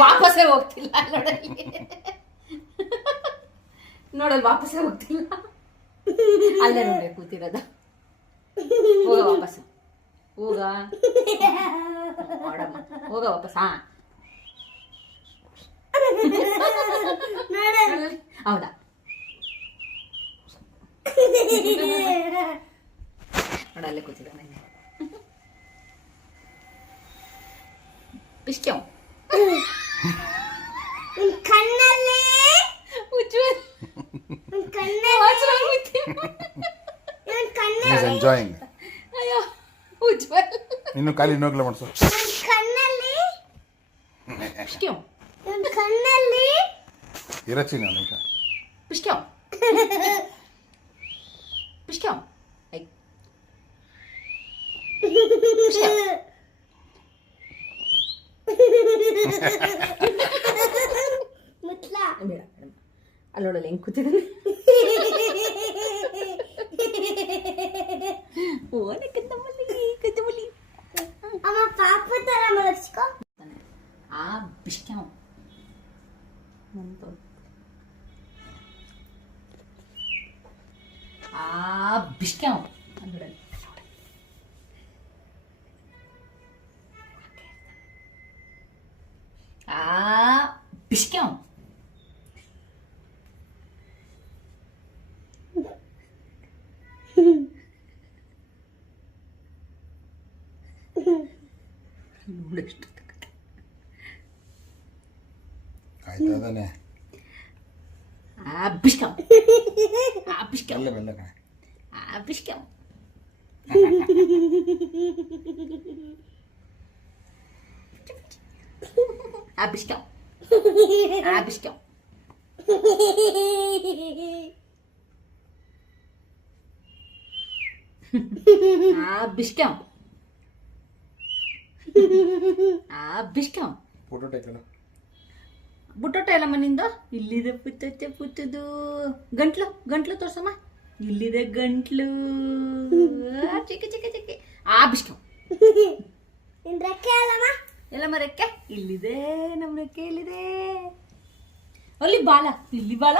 ವಾಪಸ್ಸೇ ಹೋಗ್ತಿಲ್ಲ ನೋಡಲ್ ವಾಪಸ್ಸೇ ಹೋಗ್ತಿಲ್ಲ ಅಲ್ಲೇ ನೋಡಿ ಕೂತಿರೋದ ಹೋಗ ವಾಪಸ್ ಹೋಗ ಹೋಗ ವಾಪಸ್ ಹೌದಾ ನೋಡ ಅಲ್ಲೇ ಕೂತಿದ್ದಾನೆ ಪಿಸ್ಕ್ಯೋ ಕಣ್ಣಲ್ಲಿ ಉಜ್ವಲ್ ಎಂಜಾಯಿಂಗ್ ಅಯ್ಯೋ ಉಜ್ವಲ್ ಇನ್ನು ಖಾಲಿ ಇನ್ನೋಗ್ಲ ಮಾಡ್ಸು ಕಣ್ಣಲ್ಲಿ ಪಿಸ್ಕ್ಯೋ ಕಣ್ಣಲ್ಲಿ ಇರಚಿನ ನಿಮಿಷ ಪಿಸ್ಕ್ಯೋ ಪಿಸ್ಕ್ಯೋ ಐ ಪಿಸ್ಕ್ಯೋ ಮುಟ್ಲ ಬೇಡ ಅಲ್ಲೋಡಲ್ಲ ಹೆಂಗ್ ಕೂತಿದ್ದಾನೆ ಓನೆ ಕತ್ತಮಲ್ಲಿ ಅಮ್ಮ ಪಾಪ ತರ ಮಲಗಿಸ್ಕೊ ಆ ಬಿಸ್ಕ್ಯಾವ್ ಆ ಬಿಸ್ಕ್ಯಾವ್ ಅಲ್ಲೋಡಲ್ಲ ಆ ಬಿಸ್ಕ್ಯಾವ್ ನೋಡೆಷ್ಟು ಆಯ್ತದಾನೆ ಆ ಬಿಸ್ಕ್ಯಾವ್ ಆ ಬಿಸ್ಕ್ಯಾವ್ ಅಲ್ಲೇ ಬೆಲ್ಲ ಕಣೆ ಆ ಬಿಸ್ಕ್ಯಾವ್ ಆ ಬಿಸ್ಕ್ಯಾವ್ ಆ ಬಿಸ್ಕ್ಯಾವ್ ಆ ಬಿಸ್ಕ್ಯಾವ್ ಆ ಬಿಸ್ಕ್ಯಾವ್ ಫೋಟೋ ಟೇಕಲ್ಲ ಬುಟ್ಟೋಟ ಎಲ್ಲ ಮನಿಂದ ಇಲ್ಲಿದೆ ಪುತ್ತತ್ತೆ ಪುತ್ತದು ಗಂಟ್ಲು ತೋರ್ಸಮ್ಮ ಇಲ್ಲಿದೆ ಗಂಟ್ಲು ಚಿಕ್ಕ ಚಿಕ್ಕ ಚಿಕ್ಕ ಆ ಬಿಸ್ಕ್ಯಾವ್ ನಿನ್ ರೆಕ್ಕೆ ಅಲ್ಲಮ್ಮ ಎಲ್ಲಮ್ಮ ರೆಕ್ಕೆ ಇಲ್ಲಿದೆ ನಮ್ಮ ರೆಕ್ಕೆ ಇಲ್ಲಿದೆ ಅಲ್ಲಿ ಬಾಲ ಇಲ್ಲಿ ಬಾಲ